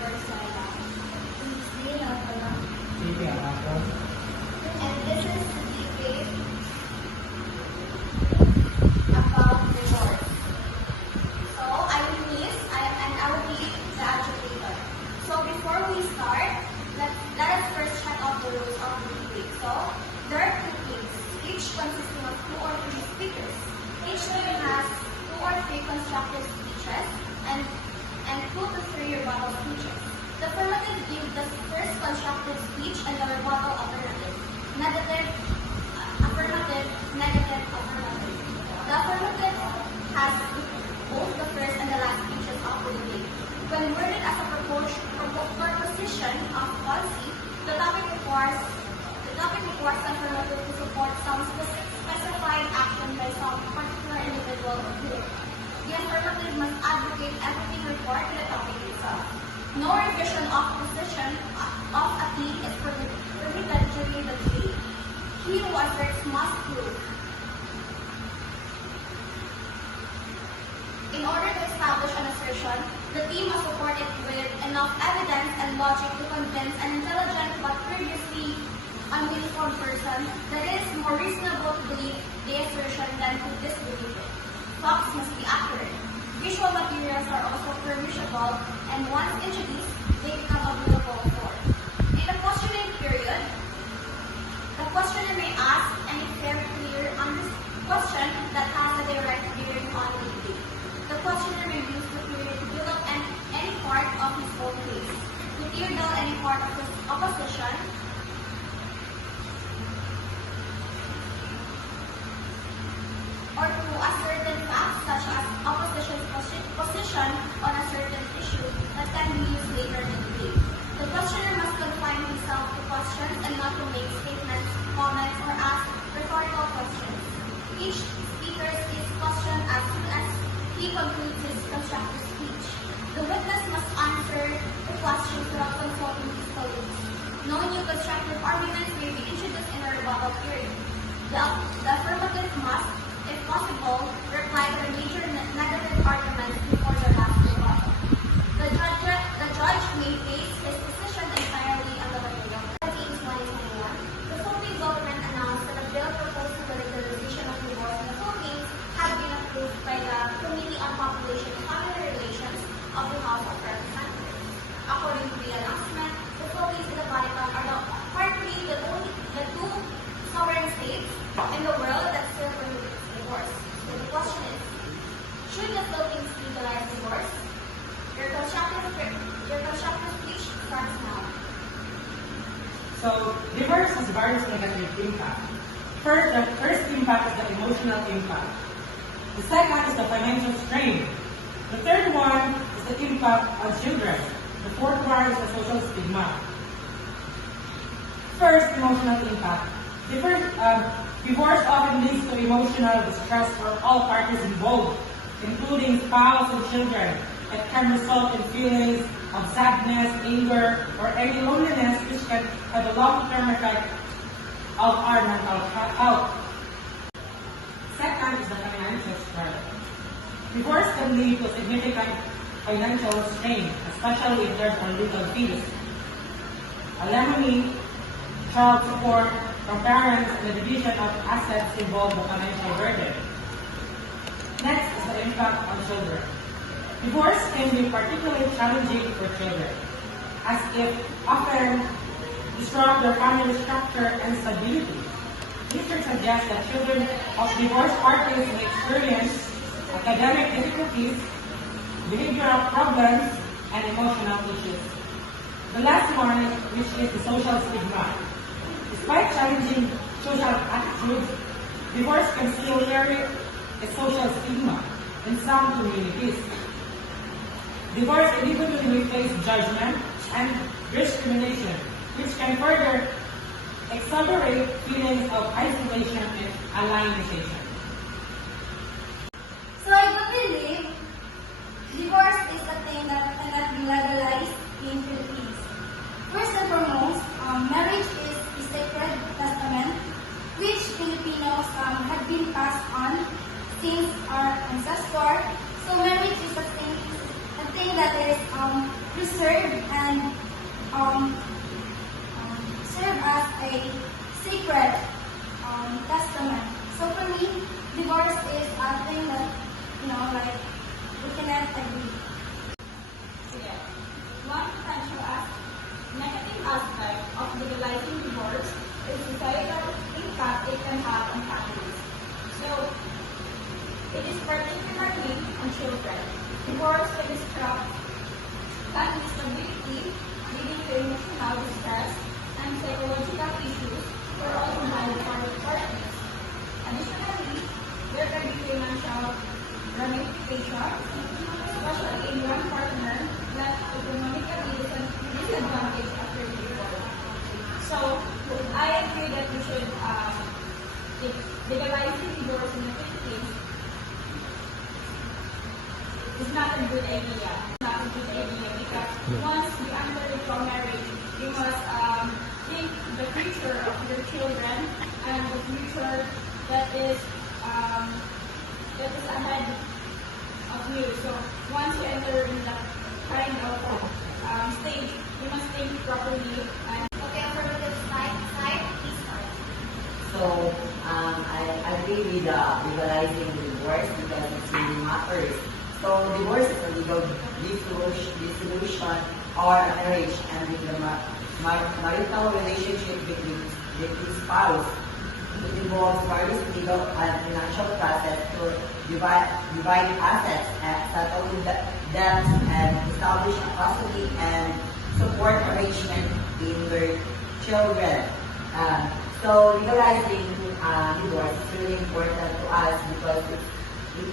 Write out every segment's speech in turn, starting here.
Barcela. Please Sige, ako. And this is the debate about divorce. So I will miss, and I will be the agitator. So before we start, let us first check out the rules of the debate. So there are two teams, each consisting of 2 or 3 speakers. Each team has 2 or 3 constructive speeches and 2 to 3 rebuttal speeches. The affirmative gives the first constructive speech and the rebuttal affirmative. Negative, affirmative, negative, affirmative. The affirmative has both the first and the last speeches of the debate. When worded as a proposition of policy, the topic requires the affirmative to support some specified action by some particular individual or group. The affirmative must advocate everything required to the topic itself. No revision of position of a theme is permitted during the debate. He who asserts must prove. In order to establish an assertion, the team must support it with enough evidence and logic to convince an intelligent but previously uninformed person that it is more reasonable to believe the assertion than to disbelieve it. Facts must be accurate. Visual materials are also permissible, and once introduced, they become available for. In the questioning period, the questioner may ask any fair, clear, question that has a direct bearing on the debate. The questioner may use the period to build up any part of his own case, to tear down any part of his opposition, or to ascertain facts such as opposition's position on a certain issue that can be used later in the debate. The questioner must confine himself to questions and not to make statements, comments, or ask rhetorical questions. Each speaker is questioned as soon as he concludes his constructive speech. The witness must answer the questions without consulting his colleagues. No new constructive arguments may be introduced in a rebuttal period. The affirmative must, if possible, reply to the major negative arguments before the last rebuttal. The judge may base his decision entirely on the material. In 2021, the Philippine government announced that a bill proposed to the legalization of divorce in the Philippines had been approved by the Committee on Population and Family Relations of the House of Representatives. According to the announcement, the Philippines and the Vatican are partly the two sovereign states in the world that still prohibit divorce. So the question is, should the Philippines legalize divorce? Your constructive speech starts now. So, divorce has various negative impacts. First, the first impact is the emotional impact. The second is the financial strain. The third one is the impact on children. The fourth one is the social stigma. First, emotional impact. Divorce often leads to emotional distress for all parties involved, including spouse and children. It can result in feelings of sadness, anger, or any loneliness which can have a long-term effect of our mental health. Second is the financial strain. Divorce can lead to significant financial strain, especially if there are legal fees, alimony, child support from parents, and the division of assets involve the financial burden. Next is the impact on children. Divorce can be particularly challenging for children, as it often disrupts their family structure and stability. Research suggests that children of divorced parties may experience academic difficulties, behavioral problems, and emotional issues. The last one, which is the social stigma. Despite challenging social attitudes, divorce can still carry a social stigma in some communities. Divorce individually may face judgment and discrimination, which can further exacerbate feelings of isolation and alienation. So I do believe divorce is a thing that cannot be legalized in Philippines. First and foremost, marriage is a sacred testament which Filipinos have been passed on since our ancestors. So marriage is a thing that is preserve and um, serve as a sacred testament. So for me, divorce is a thing that, like, we cannot agree. Yeah. One potential negative aspect of legalizing divorce is societal impact it can have on families. So, it is particularly on children. Divorce can disrupt family stability, leading to emotional distress and psychological issues for all combined partners. Additionally, there can be financial ramifications, especially in one partner left economically disadvantaged after the divorce. So, I agree that we should legalizing divorce in the Philippines is not a good idea. Not a good idea because once you enter into a marriage, you must think the future of your children and the future that is ahead of you. So once you enter in that kind of stage, you must think properly. And Okay, affirmative side, please start. So, I agree with legalizing divorce because it really matters. So, divorce is a legal dissolution or a marriage ending the marital relationship between spouse. It involves various legal and financial process to divide assets, settle debts, and establish a custody and support arrangement in their children. So legalizing divorce is really important to us because it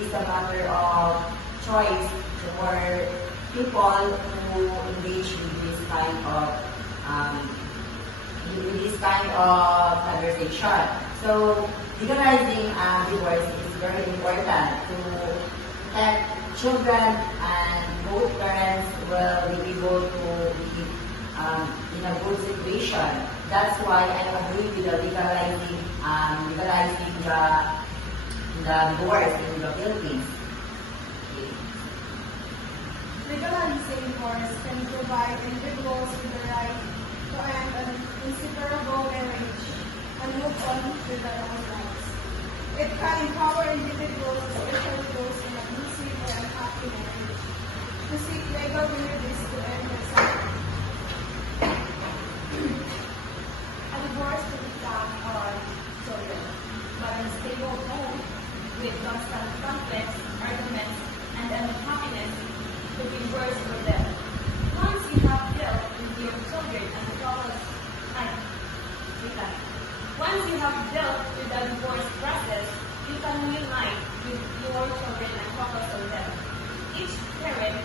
is a matter of choice for people who engage with this kind of conversation. So legalizing divorce is very important to protect children, and both parents will be able to be in a good situation. That's why I agree with the legalizing the divorce in the Philippines. Legalizing divorce can provide individuals with the right to end an inseparable marriage and move on with their own lives. It can empower individuals, especially those in abusive or unhappy marriage, to seek legal remedies to end their suffering. A divorce to become our children, but a stable home with constant conflicts, arguments, and unhappiness to be worse for them. Once you have dealt with your children and the couple's once you have dealt with the divorce process, you can reunite with your children and focus on them. Each parent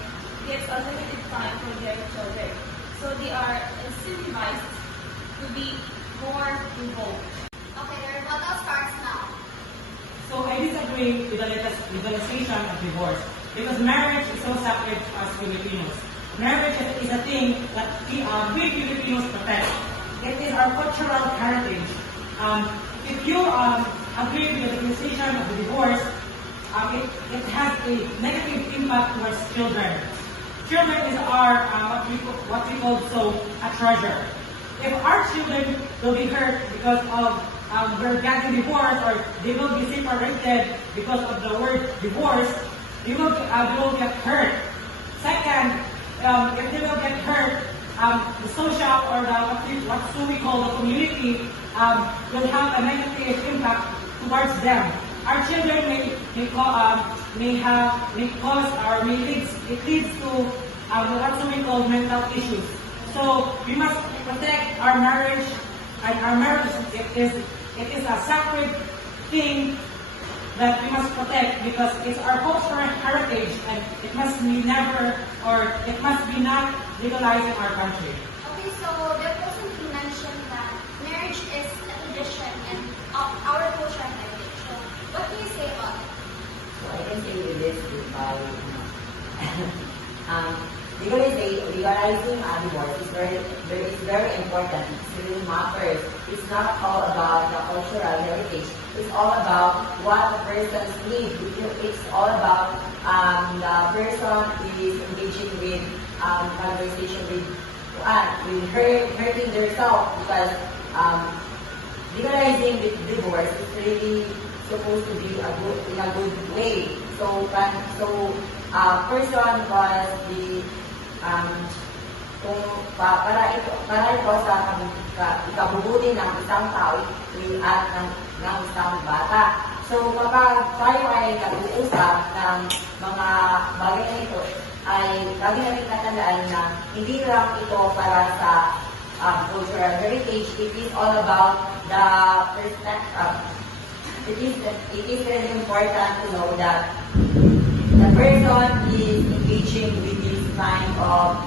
gets unlimited time for their children, so they are incentivized to be more involved. Okay, your rebuttal starts now. So I disagree with the legalization of divorce because marriage is so sacred to us Filipinos. Marriage is a thing that we Filipinos protect. It is our cultural heritage. If you agree with the legalization of the divorce, it has a negative impact towards children. Children is our what we call a treasure. If our children will be hurt because of we're getting divorced, or they will be separated because of the word divorce, they will get hurt. Second, if they will get hurt, the social or what we call the community will have a negative impact towards them. Our children may cause or it leads to what we call mental issues. So we must protect our marriage, and our marriage it is a sacred thing that we must protect because it's our cultural heritage, and it must be not legalized in our country. Okay, so the person who mentioned that marriage is a tradition and our cultural heritage. So what can you say about it? So I can say with this by legalizing divorce is very important. It really matters. It's not all about the cultural heritage. It's all about what the person's need. It's all about the person is engaging with conversation with hurting themselves because legalizing divorce is really supposed to be in a good way. So person was the kung para ito sa ikabubuti ng isang tao at ng isang bata. So kapag tayo ay nag-uusap ng mga bagay na ito, ay lagi natin tatandaan na hindi lang ito para sa cultural heritage. It is all about the perspective. It is really important to know that the person is engaging with this kind of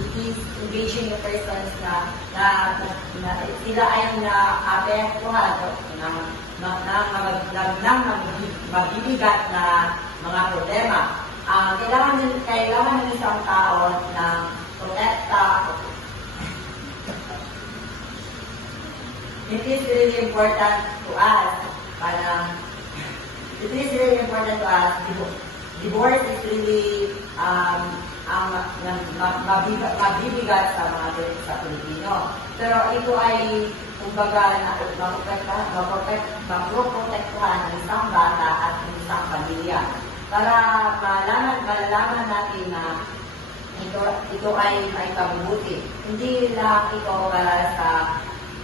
it is engaging the persons na sila ay naapektuhan ng mabibigat na mga problema. Kailangan ng isang tao ng protekta. It is really important to us. Divorce is really mabibigat sa mga sa Pilipino. Pero ito ay kumbaga maproprotektahan ng isang bata at ng isang pamilya. Para malalaman natin na ito ay may kabubuti. Hindi lang ito para sa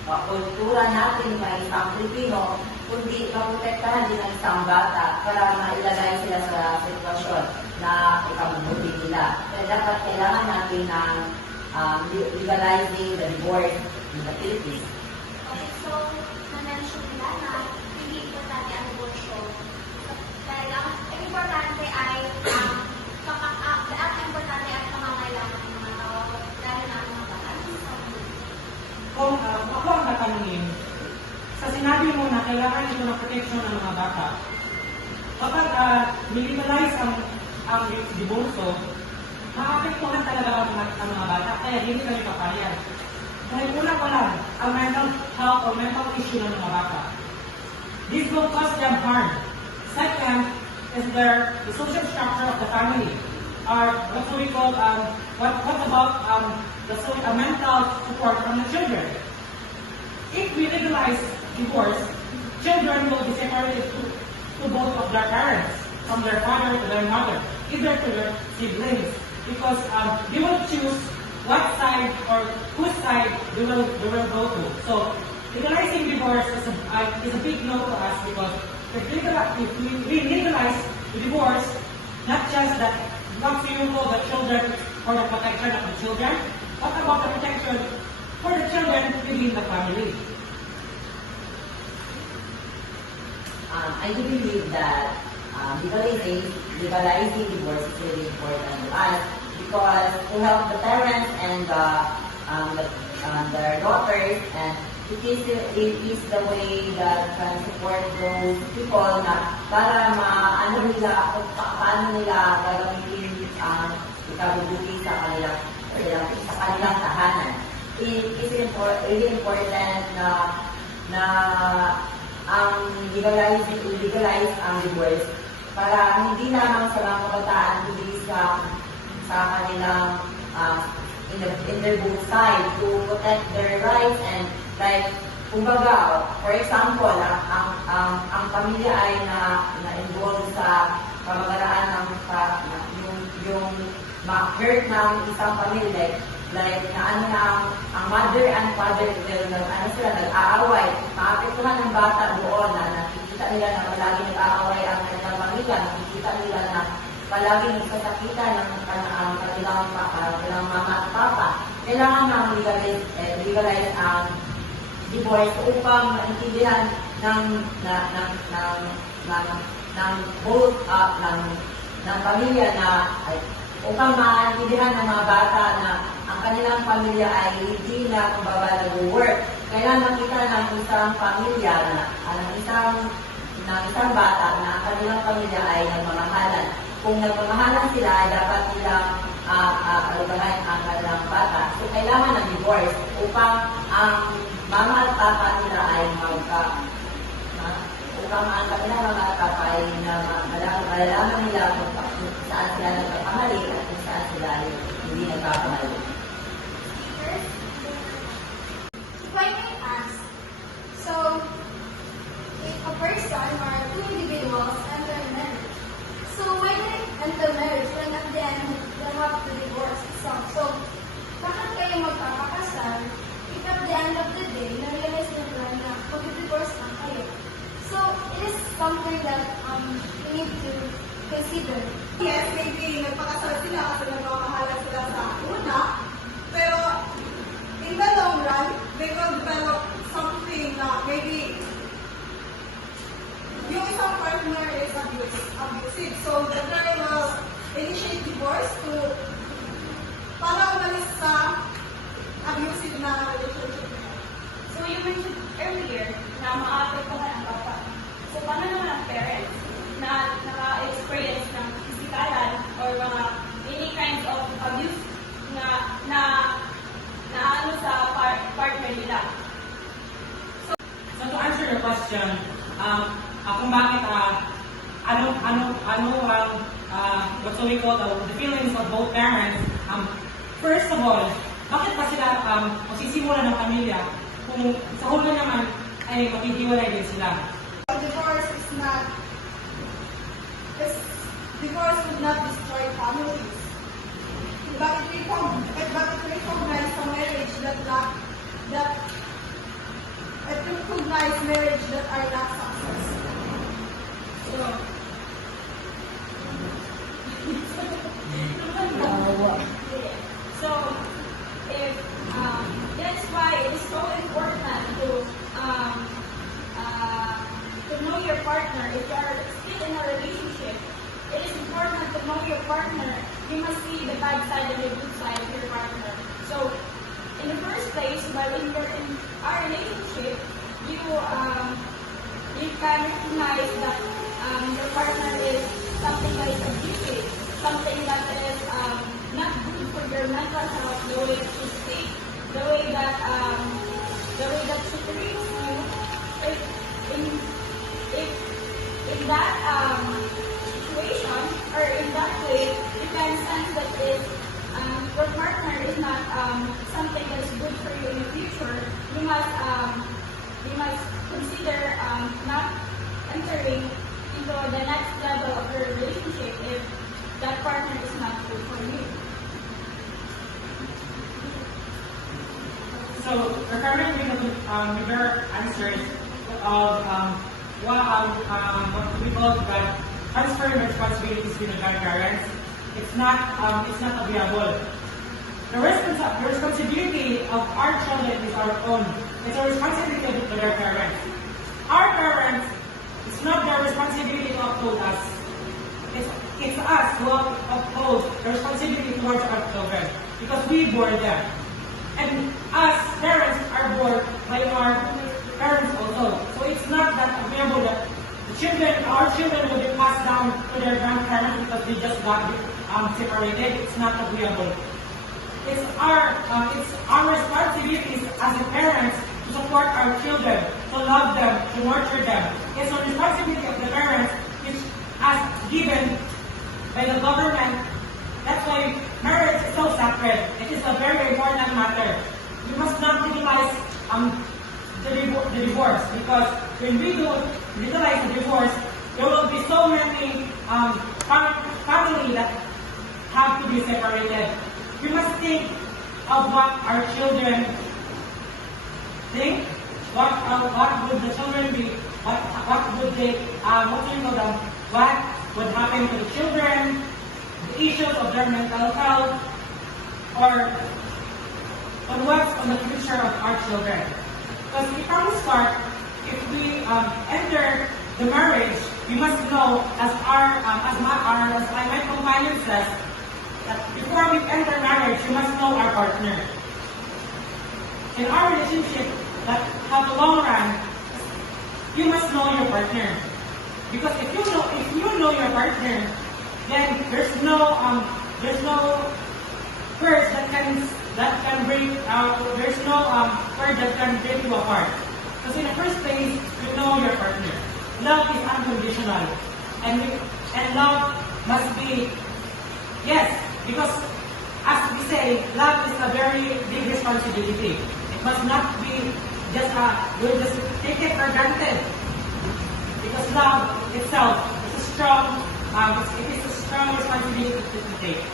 kultura natin ng isang Pilipino, kundi maprotektahan din ng isang bata para mailagay sila sa sitwasyon na ikabubuti nila. Kaya dapat kailangan natin ng legalizing the divorce in the Philippines. Okay, so, na-mention nila na hindi importante ang abortion. Kaya ang importante ay ang importante ay pangangailangan ng mga tao dahil na ang mga bata. Kung ako ang tatanungin, sa sinabi mo na kailangan ito ng protection ng mga bata, kapag minimalize ang diborso, maapektuhan talaga ang mga bata, kaya hindi kami papayag. Dahil una pa lang, ang mental health or mental issue ng mga bata. This will cause them harm. Second is the social structure of the family, or what we call, what about the mental support from the children. If we legalize divorce, children will be separated to both of their parents, from their father to their mother, either to their siblings, because they will choose what side or whose side they will go to. So legalizing divorce is a big no to us, because if we legalize the divorce, not just that, not only for the children or the protection of the children, what about the protection for the children within the family? I do believe that legalizing divorce is really important to us because to help the parents and their daughters, and it is the way that can support those people na para paano nila gagamitin ikabubuti sa kanilang tahanan. It is really important na legalize ang divorce para hindi lamang sa mga kabataan kundi sa kanilang in their both side to protect their rights, and like kumbaga, for example, ang pamilya ay na-involve sa pamamaraan ng yung ma-hurt ng isang pamilya, like ang mother and father nag-aaway, maapektuhan ng bata doon na nakikita nila na palagi nag-aaway ang kanilang pamilya, nakikita nila na palagi nagsasakitan ng kanilang mama at papa. Kailangan nang legalize ang divorce upang maintindihan ng both ng pamilya upang maintindihan ng mga bata na ang kanilang pamilya ay hindi na kumbaga nag-work. Kailangan makita ng isang pamilya ng isang bata na ang kanilang pamilya ay nagmamahalan. Kung nagmamahalan sila, dapat nilang alugahan ang kanilang bata. So, kailangan ng divorce upang ang mama at papa nila ay upang ang kanilang mga at papa ay malalaman nila kung saan sila nagkakamali at kung saan sila hindi nagkakamali. First, if I may ask, so if a person or two individuals enter marriage, so why do they enter marriage when at the end they have to divorce itself? So, bakit kayo magpapakasal if at the end of the day, na-realize nyo na mag-divorce na kayo? So, it is something that we need to consider. Yes, maybe nagpakasal sila kasi nagmamahalan sila sa una, pero in the long run, they will develop something na maybe yung isang partner is abusive. So, the girl will initiate divorce to para umalis sa abusive na relationship niya. So you mentioned earlier na maapektuhan ang bata. So paano naman ang parents na naka-experience ng pisikalan or mga any kinds of abuse na ano sa partner nila? So to answer your question, kung bakit what we call the feelings of both parents, first of all, bakit ba sila magsisimula ng pamilya kung sa hulo naman ay maghihiwalay din sila? Divorce would not destroy families. But it recognize a marriage that recognize marriage that are not successful. So, if that's why it is so important to know your partner. If you are still in a relationship, it is important to know your partner. You must see the bad side and the good side of your partner. So, in the first place, while you're in a relationship, you can recognize that your partner is something that is abusive, something that is not good for your mental health, the way that she speaks, the way that she treats you. If in that situation or in that way, you can sense that your partner is not something that is good for you in the future. You must consider not entering into the next level of your relationship if that partner is not good for you. So, recurring with your answers of what we call that transferring responsibilities to the grandparents, it's not agreeable. The responsibility of our children is our own. It's a responsibility of their parents. Our parents, it's not their responsibility to uphold us. It's us who uphold the responsibility towards our children because we bore them. And us, parents, are born by our parents also. So it's not that agreeable that our children will be passed down to their grandparents because they just got separated. It's not agreeable. It's our responsibility as a parents to support our children, to love them, to nurture them. It's a responsibility of the parents which as given by the government. That's why marriage is so sacred. It is a very important matter. We must not legalize the divorce because when we do legalize the divorce, there will be so many families that have to be separated. We must think of what our children think. What would the children be? What would they? What would happen to the children? The issues of their mental health, or on what's on the future of our children. Because from the start, if we enter the marriage, we must know, as my companion says, that before we enter marriage, we must know our partner. In our relationship that have a long run, you must know your partner. Because if you know your partner, then there's no curse that can break out. There's no curse that can break you apart. Because in the first place, you know your partner. Love is unconditional, and And love must be, yes, because as we say, love is a very big responsibility. It must not be just we'll just take it for granted. Because love itself is a strong, it is a strong responsibility to take.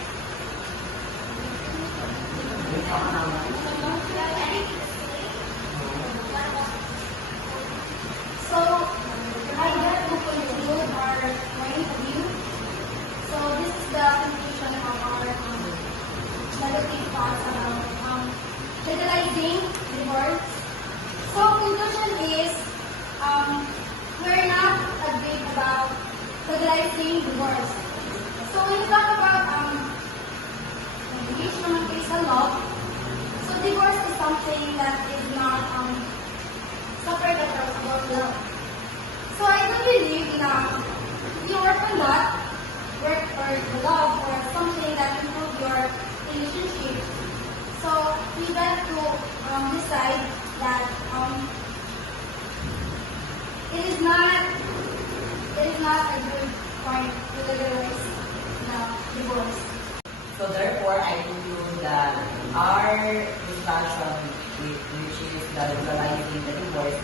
So, I get to conclude our point of view. So, this is the conclusion of our negative thoughts about legalizing divorce. So, conclusion is, we're not agreed about legalizing divorce. So, when you talk about engaged naman kayo sa love, so divorce is something that is not separate about love. So I do believe na you work on that, work for the love or something that improve your relationship. So we got to decide that it is not a good point to legalize the divorce. So therefore, I conclude that our discussion, which is the legalizing the divorce,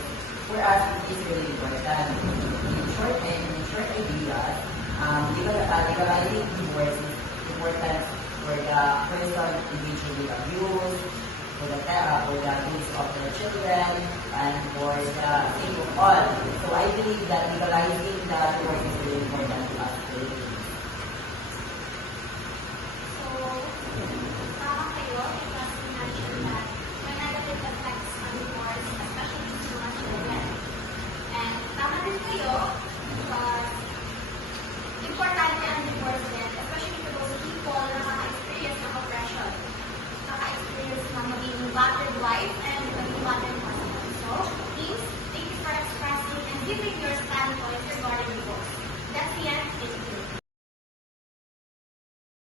for us it is really important. In short ideas, legalizing divorce is important for the person individually abused, for the needs of their children, and for the sake of all. So I believe that legalizing the divorce is really important to us. Tama kayo, because you mentioned that may negative effects on divorce, especially to mga children. And tama rin kayo, because importante ang divorce din, especially to those people na nakaka-experience ng oppression. Nakaka-experience na maging battered wife and maging battered husband. So, please, thank you for expressing and giving your standpoint, your